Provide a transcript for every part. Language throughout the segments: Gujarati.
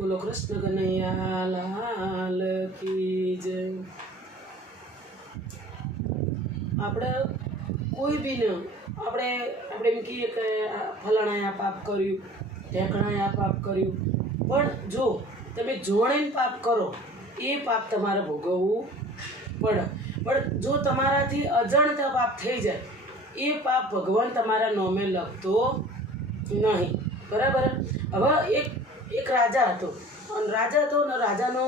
बोलो कृष्ण कन्हैया लाल की जय। આપણે કોઈ બી ને આપણે એમ કહીએ કે ફલાણાએ આ પાપ કર્યું, ઢેકણાએ આ પાપ કર્યું, પણ જો તમે જોડેને પાપ કરો એ પાપ તમારે ભોગવવું પડે। પણ જો તમારાથી અજાણતા પાપ થઈ જાય એ પાપ ભગવાન તમારા નોમે લખતો નહીં, બરાબર। હવે એક રાજા હતો, અને રાજાનો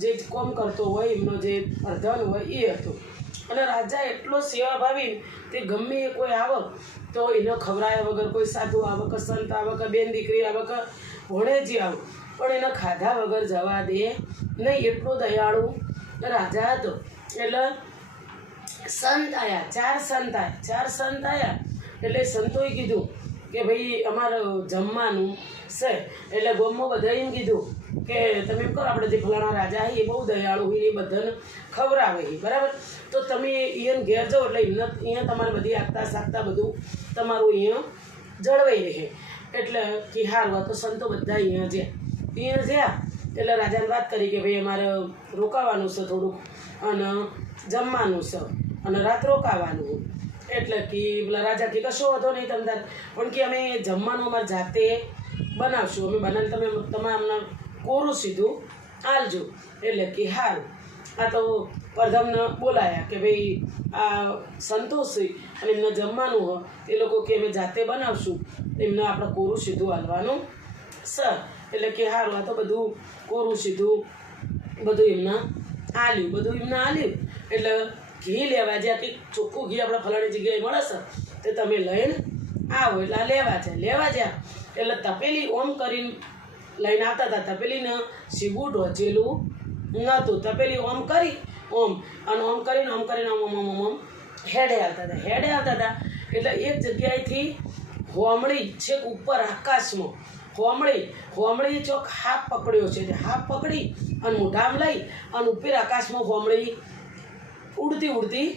જે કોમ કરતો હોય એમનો જે પ્રધાન હોય એ હતો, અને રાજા એટલો સેવાભાવી તે ગમે એ કોઈ આવે તો એને ખવડાયા વગર, કોઈ સાધુ આવે કે સંત આવે કે બેન દીકરી આવે કે ભણેજી આવે પણ એને ખાધા વગર જવા દે નહીં, એટલો દયાળુ રાજા હતો। એટલે સંત આવ્યા, ચાર સંત આવ્યા એટલે સંતોએ કીધું કે ભાઈ અમારે જમવાનું છે। એટલે ગામમાં બધાએ એમ કીધું કે તમે એમ કરો, આપણે જે ફલાણા રાજા એ બહુ દયાળુ હોય એ બધાને ખવડાવે, બરાબર, તો તમે અહીંયા ઘેર જાઓ એટલે અહીંયા તમારે બધી આગતા સાગતા બધું તમારું અહીંયા જળવાઈ રહે। એટલે કે હારું, તો સંતો બધા અહીંયા જ્યાં એટલે રાજાને વાત કરી કે ભાઈ અમારે રોકાવાનું છે થોડુંક, અને જમવાનું છે અને રાત રોકાવાનું। એટલે કે પેલા રાજા કે કશો વાંધો નહીં તમતાર, પણ કે અમે જમવાનું અમારે જાતે બનાવશું, અમે બનાવીને તમે અમને કોરું સીધું આલજો। એટલે કે હારું, આ તો પ્રધાનને બોલાયા કે ભાઈ આ સંતોષી અને એમને જમવાનું હોય તે લોકો કે અમે જાતે બનાવશું, એમને આપણે કોરું સીધું હાલવાનું સર। એટલે કે સારું, આ તો બધું કોરું સીધું બધું એમને આલ્યું। એટલે ઘી લેવા જ્યાં કંઈક ચોખ્ખું ઘી આપણે ફલાણી જગ્યાએ મળે છે તે તમે લઈને આવો। એટલે આ લેવા જ્યાં એટલે તપેલી ઓમ કરીને લઈને આવતા હતા, તપેલીને સીવું ઢોચેલું નહોતું, તપેલી ઓમ કરીને હેડે આવતા હતા। એટલે એક જગ્યાએથી હોમળી છેક ઉપર આકાશમાં હોમળી ચોક હાફ પકડ્યો છે, હાફ પકડી અને મોઢામાં લઈ અને ઉપર આકાશમાં હોમળી ઉડતી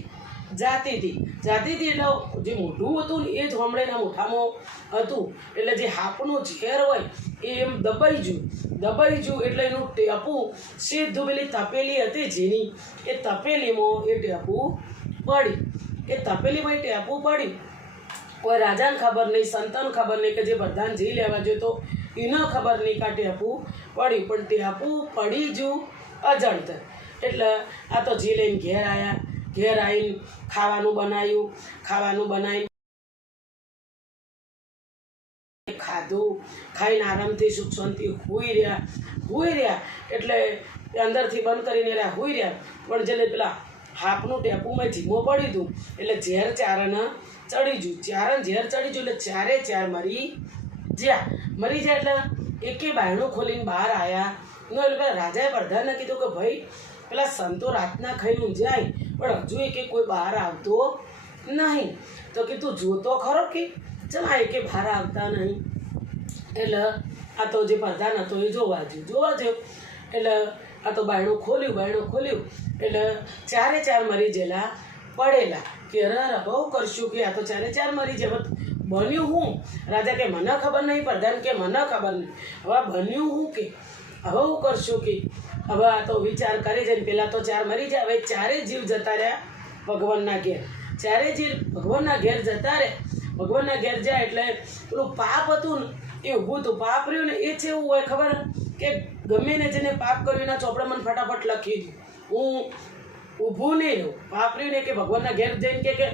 જાતી હતી। એટલે જે મોઢું હતું ને એ જ હોમળીના મોઢામાં હતું, એટલે જે હાફનું ઝેર હોય એ એમ દબાઈ ગયું એટલે એનું ટેપું સીધું પેલી તપેલી હતી ઝીણી એ તપેલીમાં એ ટેપું પડી। કોઈ રાજાને ખબર નહીં, સંતને ખબર નહીં, કે જે પ્રધાન જી લેવા જોઈએ તો એને ખબર નહીં કે આ ટેપું પડ્યું, પણ ટેપું પડી ગયું અજંત। એટલે આ તો જી લઈને ઘેર આવીને ખાવાનું બનાવીને ખાધું, ખાઈને આરામથી સુખ શાંતિ હુઈ રહ્યા એટલે અંદરથી બંધ કરીને હુઈ રહ્યા। પણ જેને પેલા હાફનું ટેપુમાં ધીમો પડ્યું હતું એટલે ઝેર ચારાને ચડી ગયું, એટલે ચારે મરી ગયા। એટલે એકે બાયણું ખોલીને બહાર આવ્યા નો। એટલે પેલા રાજાએ પ્રધાનને કીધું કે ભાઈ પેલા સંતો રાતના ખાઈને જાય પણ હજુ એકે કોઈ બહાર આવતો નહીં, તો કે તું જોતો ખરો કે ચાલ આ એકે બહાર આવતા નહીં। એટલે આ તો જે પ્રધાન હતો એ જોવા ગયો એટલે આ તો બાયણું ખોલ્યું એટલે ચારે મરી ગયેલા પડેલા કે અરે બહુ કરશું કે આ તો ચારે મરી જાય, બન્યું હું? રાજા કે મને ખબર નહીં, પ્રધાન કે મને ખબર નહીં, હવે બન્યું હું કે હવે હું કરશું કે હવે આ તો વિચાર કરે છે ને પેલા તો ચાર મરી જાય, હવે ચારે જીવ જતા રહ્યા ભગવાનના ઘેર, ભગવાનના ઘેર જતા રહે। ભગવાનના ઘેર જાય એટલે પેલું પાપ હતું ને એ ઊભું હતું, પાપ રહ્યું ને એ છે એવું હોય ખબર કે ગમે ને જેને પાપ કર્યું એના ચોપડે મને ફટાફટ લખી દઉં, હું ઊભું નહીં રહું। પાપ રહ્યું ને કે ભગવાનના ઘેર જઈને કે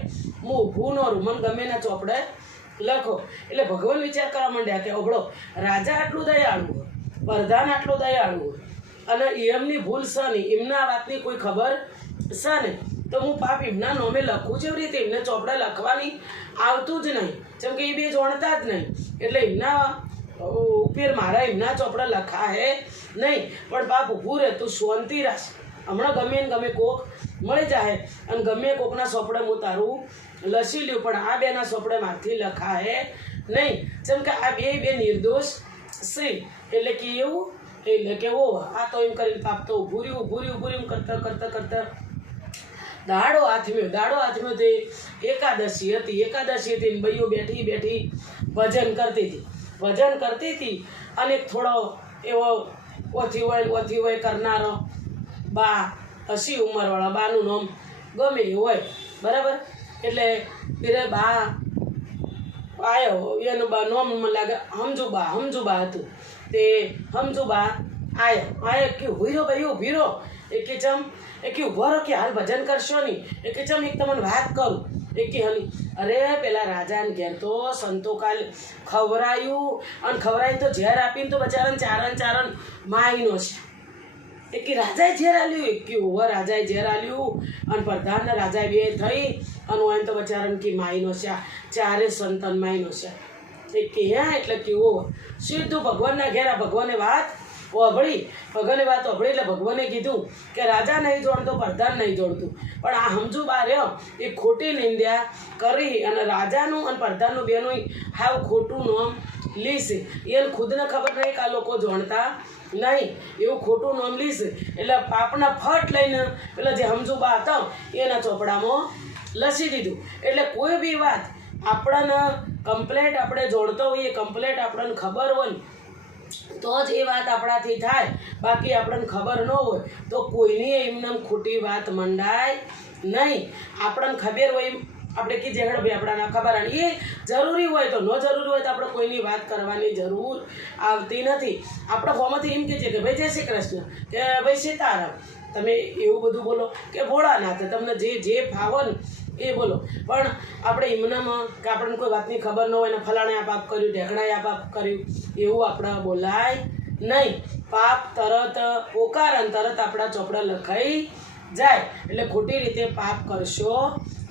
હું ઊભું ન રહું, મને ગમે એના ચોપડે લખો। એટલે ભગવાન વિચાર કરવા માંડ્યા કે ઓગળો રાજા આટલું દયાળુ હોય, પ્રધાન આટલો દયાળુ હોય, અને એમની ભૂલ છે નહીં, એમના વાતની કોઈ ખબર છે નહીં, તો હું પાપ એમના નોમે લખું જેવી રીતે એમને ચોપડા લખવાની આવતું જ નહીં, જેમ કે એ બે જાણતા જ નહીં, એટલે એમના ઉપર મારા એમના ચોપડા લખાય નહીં। પણ પાપ ઊભું રહે, તું શાંતિ રાખ, હમણાં ગમે કોક મળી જાય અને ગમે કોકના ચોપડે હું તારું લસી લ્યું, પણ આ બેના ચોપડે મારથી લખાય નહીં, જેમ કે આ બે નિર્દોષ છે। એટલે કે એવું એટલે કે ઓ આ તો એમ કરીને પાપ તો ઊભું રહ્યું કરતા દાડો હાથમ્યો તે એકાદશી હતી, બઈઓ બેઠી ભજન કરતી હતી અને થોડો એવો ઓથી હોય કરનારો બા 80 ઉંમરવાળા બાનું નામ ગમે એ હોય બરાબર. એટલે બીરે બા આવ્યો એનું બા નામ મને લાગે હમજુબા હતું. તે હમજુબા આવ્યો કે હુઈરો ભાઈ ઊભી રહો. એ કે ચમ એ કે ઊભો રહો કે હાલ ભજન કરશો નહીં. એ કે ચમ એક તમને વાત કરું. એ કે હની અરે પેલા રાજાને ઘેર તો સંતો કાલ ખવરાયું અને ખવરાઈને તો ઝેર આપીને તો બચારાને ચારણ માઈનો છે. એ કે રાજાએ ઝેર આલ્યું. એ કે ઓવર રાજાએ ઝેર આલ્યું અને પ્રધાનના રાજા બે થઈ અને હોય તો બચારાને કે માઈનો છે. ચારે સંતન માઈનો છે. એ કે હા એટલે કેવો સીધું ભગવાનના ઘેર. ભગવાને વાત ઓભળી એટલે ભગવાને કીધું કે રાજા નહીં જોડતો પ્રધાન નહીં જોડતું. પણ આ હમજુબા રહ્યો એ ખોટી નિંદ્યા કરી અને રાજાનું અને પ્રધાનનું બેનું હાવ ખોટું નામ લીશે. એને ખુદને ખબર નહીં કે આ લોકો જાણતા નહીં એવું ખોટું નામ લીશે. એટલે પાપના ફટ લઈને પેલા જે હમજુબા હતા એના ચોપડામાં લસી દીધું. એટલે કોઈ બી વાત આપણને કમ્પ્લેટ આપણે જોડતો હોઈએ, કમ્પ્લેટ આપણને ખબર હોય તો જ એ વાત આપણાથી થાય. બાકી આપણને ખબર ન હોય તો કોઈની એમને ખોટી વાત મંડાય નહીં. આપણને ખબર હોય આપણે કે જે ભાઈ આપણાને ખબર એ જરૂરી હોય તો ન જરૂરી હોય તો આપણે કોઈની વાત કરવાની જરૂર આવતી નથી. આપણે હોમાંથી એમ કહે છે કે ભાઈ જય શ્રી કૃષ્ણ, કે ભાઈ સીતારામ, તમે એવું બધું બોલો, કે ભોળાનાથ, તમને જે ફાવો ને એ બોલો. પણ આપણે એમનામાં કે આપણને કોઈ વાતની ખબર ન હોય ને ફલાણે આ પાપ કર્યું, ઢેકણાએ આ પાપ કર્યું એવું આપણે બોલાય નહીં. પાપ તરત પોકાર અને તરત આપણા ચોપડા લખાઈ જાય. એટલે ખોટી રીતે પાપ કરશો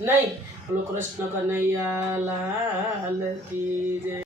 નહીં. બોલો કૃષ્ણ કનૈયા લાલ કી જય.